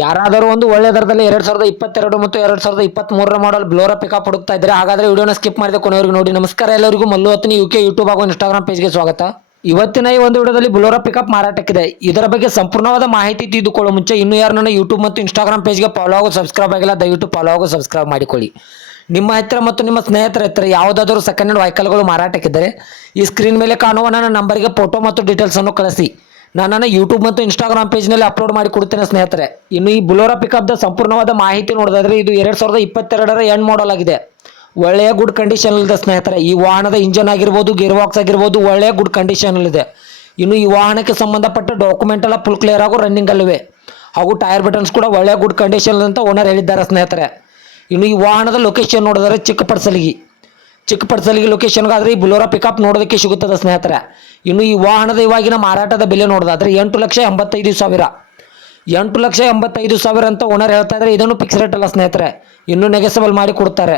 ಯಾರಾದರೂ ಒಂದು ಒಳ್ಳೆ ದರದಲ್ಲಿ 2022 ಮತ್ತು 2023 ಮಾಡೆಲ್ ಬ್ಲೋರಾ ಪಿಕಪ್ ಹುಡುಕ್ತಾ ಇದ್ದಾರೆ. ಹಾಗಾದ್ರೆ ವಿಡಿಯೋನ ಸ್ಕಿಪ್ ಮಾಡಿದ ಕೊನೆವರೆಗೂ ನೋಡಿ. ನಮಸ್ಕಾರ ಎಲ್ಲರಿಗೂ, ಮಲ್ಲು ಹತ್ತನಿ ಯುಕೆ ಯೂಟ್ಯೂಬ್ ಹಾಗೂ ಇನ್ಸ್ಟಾಗ್ರಾಮ್ ಪೇಜ್ಗೆ ಸ್ವಾಗತ. ಇವತ್ತಿನ ಈ ಒಂದು ವಿಡಿಯೋದಲ್ಲಿ ಬ್ಲೋರಾ ಪಿಕಪ್ ಮಾರಾಟಕ್ಕಿದೆ. ಇದರ ಬಗ್ಗೆ ಸಂಪೂರ್ಣವಾದ ಮಾಹಿತಿ ತಿಳಿದುಕೊಳ್ಳುವ ಮುಂಚೆ ಇನ್ನೂ ಯಾರು ನನ್ನ ಯೂಟ್ಯೂಬ್ ಮತ್ತು ಇನ್ಸ್ಟಾಗ್ರಾಮ್ ಪೇಜ್ಗೆ ಫಾಲೋ ಹಾಗೂ ಸಬ್ಸ್ಕ್ರೈಬ್ ಆಗಿಲ್ಲ, ದಯವಿಟ್ಟು ಫಾಲೋ ಹಾಗೂ ಸಬ್ಸ್ಕ್ರೈಬ್ ಮಾಡಿಕೊಳ್ಳಿ. ನಿಮ್ಮ ಹತ್ತಿರ ಮತ್ತು ನಿಮ್ಮ ಸ್ನೇಹಿತರ ಹತ್ತಿರ ಯಾವುದಾದರೂ ಸೆಕೆಂಡ್ ಹ್ಯಾಂಡ್ ವೆಹಿಕಲ್ಗಳು ಮಾರಾಟಕ್ಕಿದ್ದರೆ ಈ ಸ್ಕ್ರೀನ್ ಮೇಲೆ ಕಾಣುವ ನನ್ನ ನಂಬರ್ಗೆ ಫೋಟೋ ಮತ್ತು ಡೀಟೇಲ್ಸನ್ನು ಕಳಿಸಿ. ನಾನು ನನ್ನ ಯೂಟ್ಯೂಬ್ ಮತ್ತು ಇನ್ಸ್ಟಾಗ್ರಾಮ್ ಪೇಜ್ನಲ್ಲಿ ಅಪ್ಲೋಡ್ ಮಾಡಿ ಕೊಡ್ತೇನೆ ಸ್ನೇಹಿತರೆ. ಇನ್ನು ಈ ಬ್ಲೋರಾ ಪಿಕಪ್ದ ಸಂಪೂರ್ಣವಾದ ಮಾಹಿತಿ ನೋಡೋದಾದ್ರೆ ಇದು 2022ರ ಎಂಡ್ ಮಾಡಲ್ ಆಗಿದೆ. ಒಳ್ಳೆಯ ಗುಡ್ ಕಂಡೀಷನ್ ಇದೆ ಸ್ನೇಹಿತರೆ. ಈ ವಾಹನದ ಇಂಜನ್ ಆಗಿರ್ಬೋದು, ಗೇರ್ ಬಾಕ್ಸ್ ಆಗಿರ್ಬೋದು, ಒಳ್ಳೆಯ ಗುಡ್ ಕಂಡೀಷನ್ ಇದೆ. ಇನ್ನು ಈ ವಾಹನಕ್ಕೆ ಸಂಬಂಧಪಟ್ಟ ಡಾಕ್ಯುಮೆಂಟ್ ಎಲ್ಲ ಫುಲ್ ಕ್ಲಿಯರ್ ಹಾಗೂ ರನ್ನಿಂಗ್ ಅಲ್ಲಿವೆ. ಹಾಗೂ ಟೈರ್ ಬಟನ್ಸ್ ಕೂಡ ಒಳ್ಳೆಯ ಗುಡ್ ಕಂಡೀಷನ್ ಅಂತ ಓನರ್ ಹೇಳಿದ್ದಾರೆ ಸ್ನೇಹಿತರೆ. ಇನ್ನು ಈ ವಾಹನದ ಲೊಕೇಶನ್ ನೋಡಿದರೆ ಚಿಕ್ಕಪಡ್ಸಲಿಗೆ ಲೊಕೇಶನ್ಗಾದರೆ ಈ ಬ್ಲೋರಾ ಪಿಕಪ್ ನೋಡೋದಕ್ಕೆ ಸಿಗುತ್ತದೆ ಸ್ನೇಹಿತರೆ. ಇನ್ನು ಈ ವಾಹನದ ಇವಾಗಿನ ಮಾರಾಟದ ಬೆಲೆ ನೋಡೋದಾದ್ರೆ 8,85,000 8,85,000 ಅಂತ ಓನರ್ ಹೇಳ್ತಾ ಇದ್ದಾರೆ. ಇದನ್ನು ಫಿಕ್ಸ್ ರೇಟ್ ಅಲ್ಲ ಸ್ನೇಹಿತರೆ, ಇನ್ನೂ ನೆಗೆಸಬಲ್ ಮಾಡಿ ಕೊಡ್ತಾರೆ.